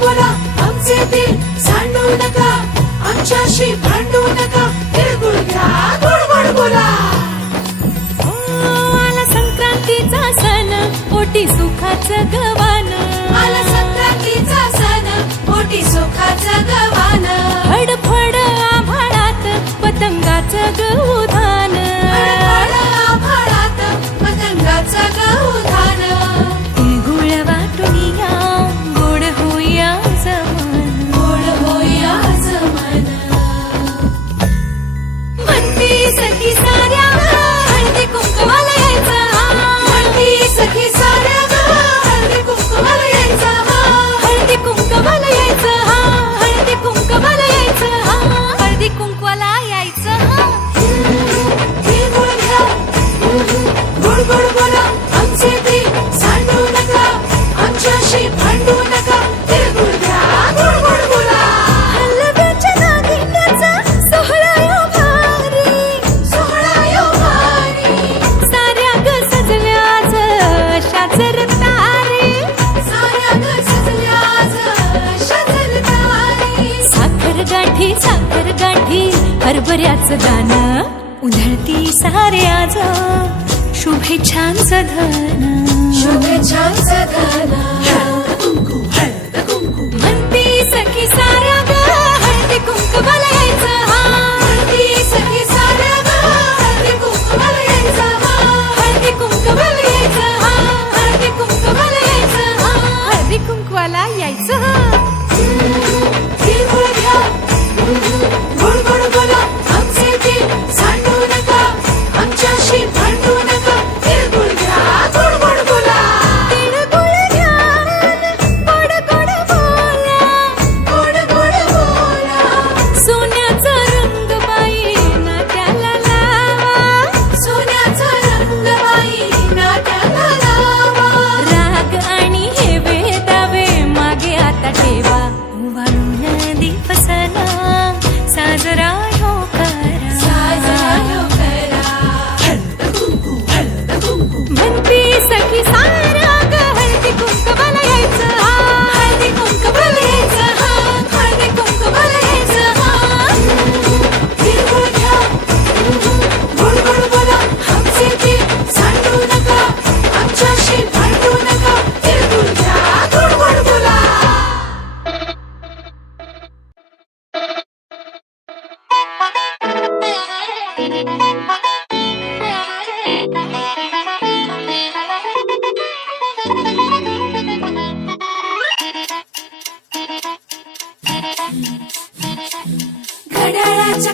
बोला आमचे दिल सांडू नका, आमच्याशी भांडू नका, तिळगुळ घ्या गोड गोड बोला. आला संक्रांतीचा सण, पोटी सुखाचं गवान. आला संक्रांतीचा सण, पोटी सुखाचं गवान. फडफड आभाळात पतंगाचं गौधान. फडफड आभाळात पतंगाचं गौधान. तिळगुळ वाटून या, गोड होया जमान. गोड होया जमान. म्हणती सखी साऱ्या हळदी कुंकवाला यायचं. म्हणती सखी साऱ्या हळदी कुंकवाला यायचं. हळदी कुंकवाला यायचं. हळदी कुंकवाला यायचं. हळदी कुंकवाला यायचं. तिळगुळ घ्या गोड गोड बोला आमचे दिल सांडू नका, आमच्याशी भांडू नका, तिळगुळ घ्या गोड गोड बोला. हलव्याच्या नागिण्याचा सोहळा यो भारी. सोहळा यो भारी. साऱ्या ग सजल्या आज अशाच रतारी. साऱ्या ग सजल्या आज अशाच रतारी. साखर गाठी हरभऱ्याचं दाणं. उधळती सारे आज शुभेच्छांचं धन. शुभेच्छांचं धन. म्हणती सखी साऱ्या ग हळदी कुंकवाला यायचं. म्हणती सखी साऱ्या हळदी कुंकवाला यायचं. हळदी कुंकवाला यायचं. हळदी कुंकवाला यायचं. हळदी कुंकवाला यायचं. तिळगुळ घ्या गोड गोड बोला आमचे दिल सांडू नका, आमच्याशी भांडू नका, तिळगुळ घ्या गोड गोड बोला. तिळगुळ घ्या गोड गोड बोला. गोड गोड बोला. सोन्याचा रंग बाई नात्याला लावा. सोन्याचा रंग बाई नाट्याला लावा. राग आणि हे वेदावे मागे आता ठेवा. वाळून दिवसना साजरा हो करा. साजरा यो करा. म्हणती सखी साऱ्या ग हळदी कुंकवाला यायचं. हळदी कुंकवाला यायचं. हळदी कुंकवाला यायचं. तिळगुळ घ्या गोड गोड बोला आमचे दिल सांडू नका, आमच्याशी भांडू नका, तिळगुळ घ्या गोड गोड बोला. घड्याळाच्या